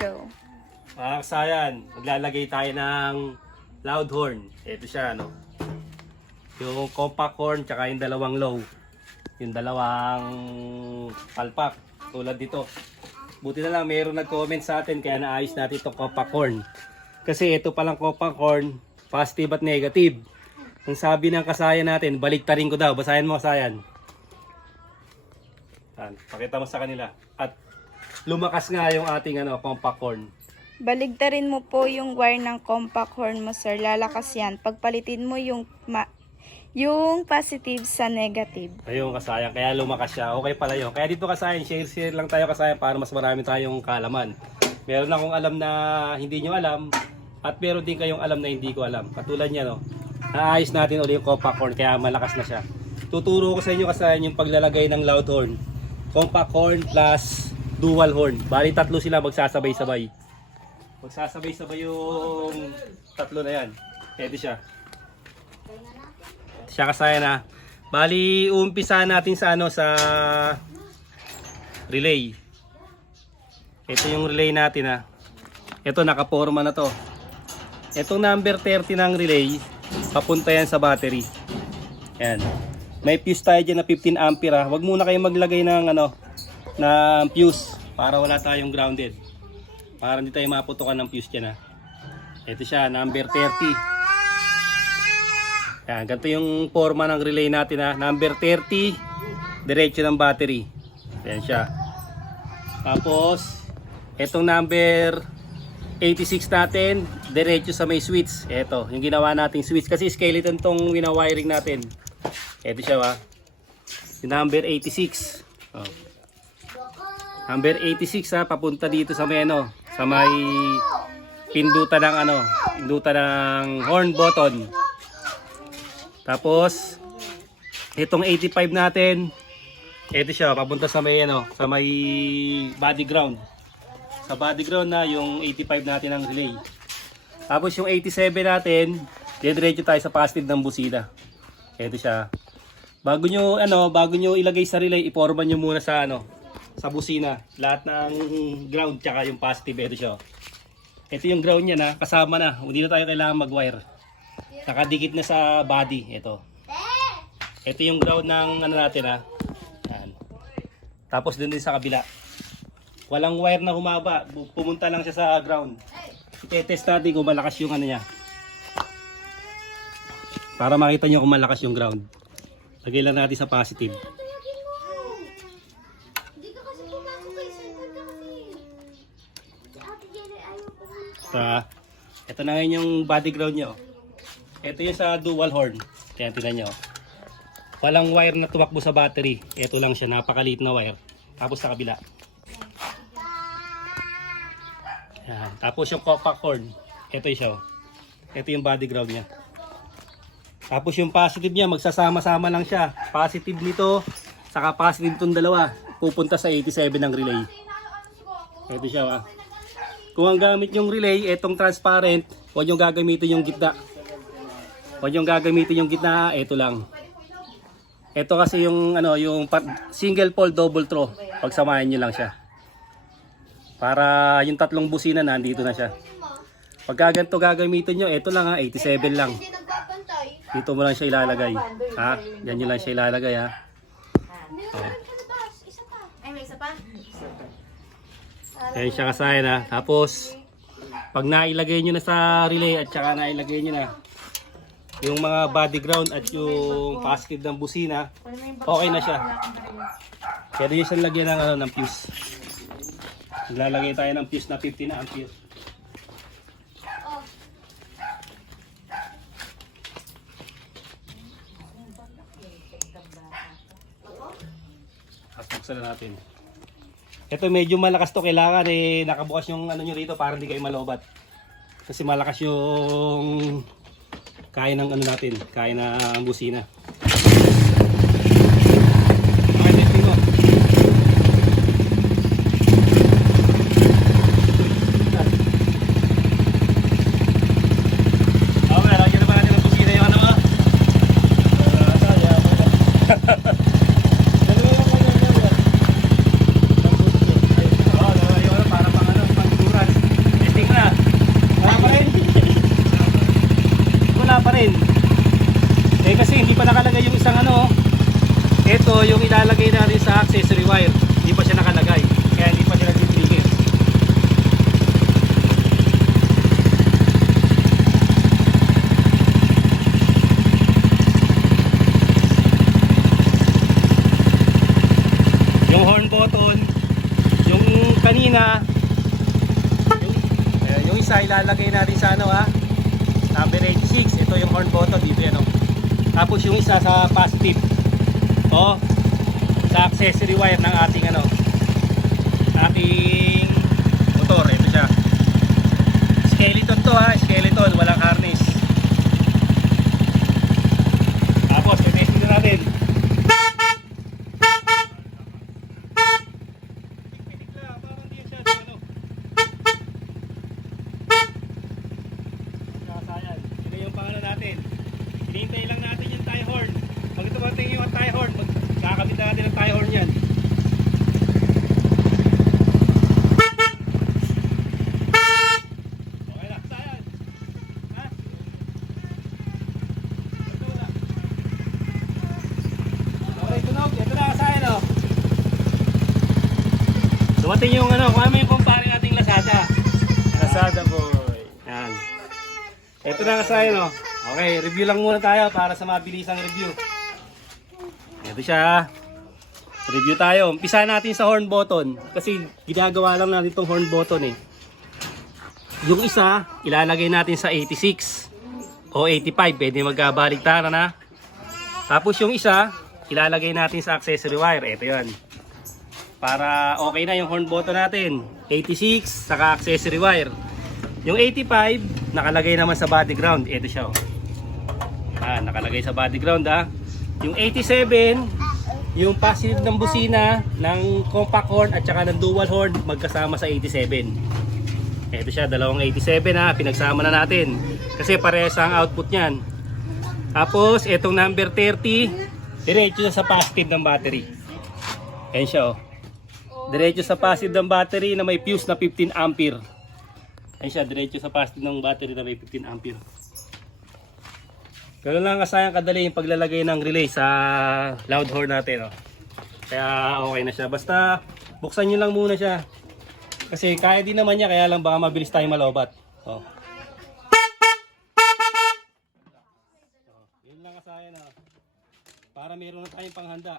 Go. Mga kasayan, maglalagay tayo ng loud horn. Ito siya, ano. Yung compact horn, tsaka yung dalawang low. Yung dalawang palpak. Tulad dito. Buti na lang, mayroon nag-comment sa atin, kaya naayos natin itong compact horn. Kasi ito palang compact horn, positive at negative. Ang sabi ng kasayan natin, baliktarin ko daw. Basahin mo kasayan. Yan, pakita mo sa kanila. At lumakas nga yung ating ano, compact horn. Baligtarin mo po yung wire ng compact horn mo, sir. Lalakas yan. Pagpalitin mo yung ma- yung positive sa negative. Ayun kasayang, kaya lumakas siya. Okay pala yun. Kaya dito kasayang, share-share lang tayo kasayang para mas marami tayong kaalaman. Meron akong alam na hindi nyo alam at meron din kayong alam na hindi ko alam. Katulad niya, no? Naayos natin ulit yung compact horn kaya malakas na siya. Tuturo ko sa inyo kasayang yung paglalagay ng loud horn. Compact horn plus dual horn. Bali tatlo sila magsasabay-sabay. Magsasabay-sabay yung tatlo na yan. Pwede siya. Siya kasaya na. Bali, umpisa natin sa ano sa relay. Ito yung relay natin ha. Ito nakaporma na to. Itong number 30 ng relay, papunta yan sa battery. Ayan. May fuse tayo dyan na 15 ampere ha. Huwag muna kayo maglagay ng ano, ng fuse para wala tayong grounded. Para hindi tayo maputukan ng fuse dyan ha. Ito siya, number 30. Yan, ganito yung forma ng relay natin ha. Number 30, diretso ng battery. Yan siya. Tapos, itong number 86 natin, diretso sa may switch. Ito, yung ginawa nating switch. Kasi skeleton tong winawiring natin. Ito siya ha. Yung number 86. Oh. Number 86 ha, papunta dito sa may ano, sa may pindutan ng ano, pindutan ng horn button. Tapos, itong 85 natin, ito siya, papunta sa may, ano, sa may body ground. Sa body ground na yung 85 natin ang relay. Tapos yung 87 natin, diretso tayo sa positive ng busina. Ito siya. Bago nyo, ano, bago nyo ilagay sa relay, iporma nyo muna sa, ano, sa busina. Lahat ng ground, tsaka yung positive, ito siya. Ito yung ground niya na, kasama na. Hindi na tayo kailangan mag-wire. Nakadikit na sa body. Ito. Ito yung ground ng ano natin ha. Yan. Tapos dun din sa kabila. Walang wire na humaba. Pumunta lang siya sa ground. I-test natin kung malakas yung ano niya. Para makita nyo kung malakas yung ground. Lagay lang natin sa positive. Sa, ito na ngayon yung body ground nyo. Ito yung sa dual horn. Kaya tingnan nyo. Walang wire na tumakbo sa battery. Ito lang siya, napakaliit na wire. Tapos sa kabila. Yan. Tapos yung compact horn. Ito yung siya. oh. Ito yung body ground niya. Tapos yung positive niya, magsasama-sama lang siya. Positive nito, saka positive itong dalawa. Pupunta sa 87 ng relay. Ito siya ah. Kung ang gamit yung relay, etong transparent, huwag yung gagamitin yung gitna. Huwag yung gagamitin yung gitna, ito lang. Ito kasi yung ano, yung single pole double throw. Pagsamahin niyo lang siya. Para yung tatlong busina nandito na siya. Pag ganito gagamitin nyo, ito lang ha, 87 lang. Dito mo lang siya ilalagay. Ha? Yan nyo lang siya ilalagay ha. Hindi na meron sa labas. Isa pa. Ay, may isa pa? Ayan siya kasayan ha. Tapos, pag nailagay nyo na sa relay at saka nailagay nyo na yung mga body ground at yung positive ng busina, okay na siya. Pwede nyo siyang lagyan ng, ano, ng fuse. Maglalagay tayo ng fuse na 50 na ampere. At buksan na natin. Ito medyo malakas to kailangan eh nakabukas yung ano nyo rito para hindi kayo malobat. Kasi malakas yung kaya ng ano natin, kaya ng busina. Okay, testing mo. Okay, lagyan na ba natin ng busina yung ano mo? Ah, kaya, okay. Dalawa lang ano yan, yan. Oo, dalawa yun, para pang ano, pang turan. Ilalagay natin sa accessory wire. Hindi pa siya nakalagay. Kaya hindi pa siya nag-trigger. Yung horn button, yung kanina, yung, eh, yung isa ilalagay natin sa ano ha, number 86. Ito yung horn button dito yan oh. Tapos yung isa sa positive. Oh, sa accessory wire ng ating ano, ating motor. Ito siya. Skeleton to ha, skeleton, walang harness. Tapos, testing na natin. Pinik lang, parang di siya ano. Kasayan. Yun yung pangalan natin. Hinihintay lang natin yung tie horn. Pag ito mating yung tie horn, magkakabit na natin ang tie horn yan. Okay na, sayan. Ha? Ito na. Okay, tunog. Ito na, kasayan o. Dumating yung ano, kung ano yung kumpare nating Lazada. Lazada boy. Yan. Ito na kasayan o. Okay, review lang muna tayo para sa mabilisang review. Ito siya. Review tayo. Umpisa natin sa horn button. Kasi ginagawa lang natin itong horn button eh. Yung isa, ilalagay natin sa 86 o 85. Pwede magkabaligtaran na. Tapos yung isa, ilalagay natin sa accessory wire. Ito yan. Para okay na yung horn button natin. 86, saka accessory wire. Yung 85, nakalagay naman sa body ground. Ito siya. Oh. Ah, nakalagay sa body ground ah. Yung 87, yung passive ng busina, ng compact horn at saka ng dual horn magkasama sa 87. Ito siya, dalawang 87 ha, pinagsama na natin. Kasi parehas ang output niyan. Tapos, itong number 30, diretso sa positive ng battery. Ayan siya oh. Diretso sa positive ng battery na may fuse na 15 ampere. Ayan siya, diretso sa positive ng battery na may 15 ampere. Ganun lang kasayang kadali yung paglalagay ng relay sa loud horn natin. Oh. Kaya okay na siya. Basta buksan nyo lang muna siya. Kasi kaya din naman niya, kaya lang baka mabilis tayo malobat. Oh. Oh, yun lang kasayan. Oh. Para meron na tayong panghanda.